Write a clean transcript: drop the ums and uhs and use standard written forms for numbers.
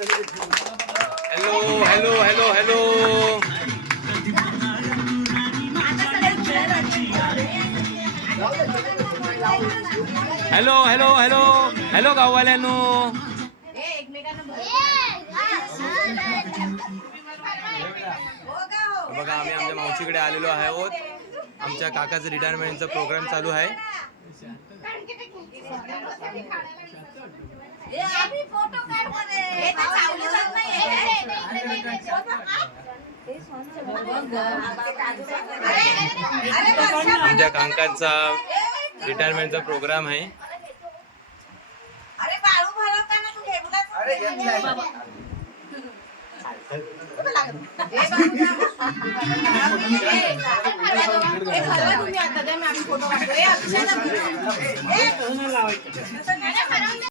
Hello hello hello hello hello hello hello hello गाववाल्यांनो. बघा आम्ही आमच्या मावशीकडे आलेलो आहोत. आमच्या काकाचं रिटायरमेंटचा प्रोग्राम चालू आहे. आमच्या काकांचा रिटायरमेंटचा प्रोग्राम आहे. अरे बाळू भरवताना तू घेऊन